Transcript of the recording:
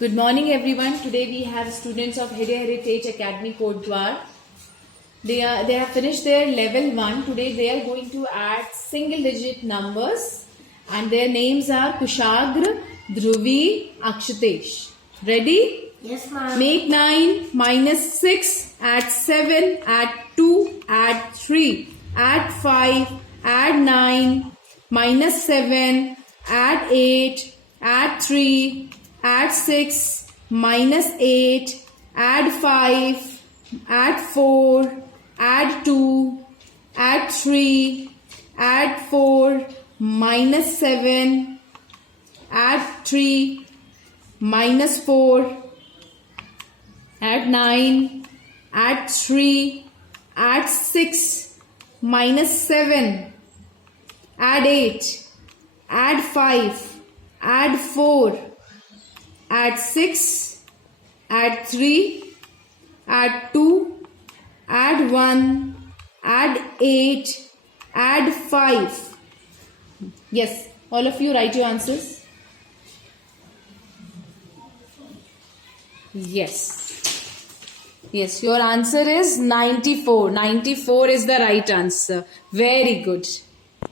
Good morning everyone. Today we have students of Hayde Heritage Academy Kotdwara. They have finished their level 1. Today they are going to add single digit numbers and their names are Kusagra, Dhruvi Akshitesh. Ready? Yes, ma'am. Make 9 minus 6, add 7, add 2, add 3, add 5, add 9, minus 7, add 8, add 3, add 6, minus 8, add 5, add 4, add 2, add 3, add 4, minus 7, add 3, minus 4, add 9, add 3, add 6, minus 7, add 8, add 5, add 4, add 6, add 3, add 2, add 1, add 8, add 5. Yes, all of you write your answers. Yes, your answer is 94. 94 is the right answer. Very good.